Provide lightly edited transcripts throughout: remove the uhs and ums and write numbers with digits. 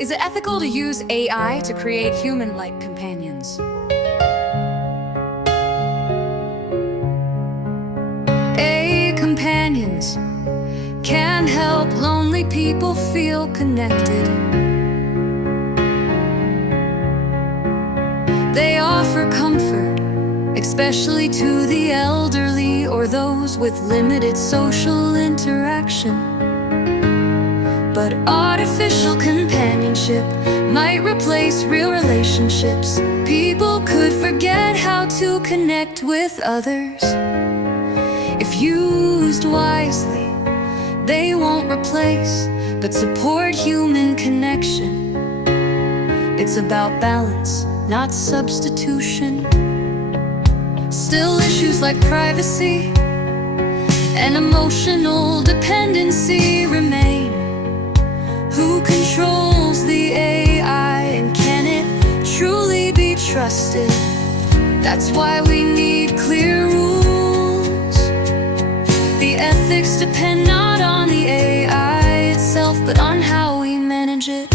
Is it ethical to use AI to create human-like companions? AI companions can help lonely people feel connected. They offer comfort, especially to the elderly or those with limited social interaction. But artificial companionship might replace real relationships. People could forget how to connect with others. If used wisely, they won't replace, but support human connection. It's about balance, not substitution. Still, issues like privacy and emotional dependency remain. Who controls the AI, and can it truly be trusted? That's why we need clear rules. The ethics depend not on the AI itself, but on how we manage it.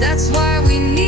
That's why we need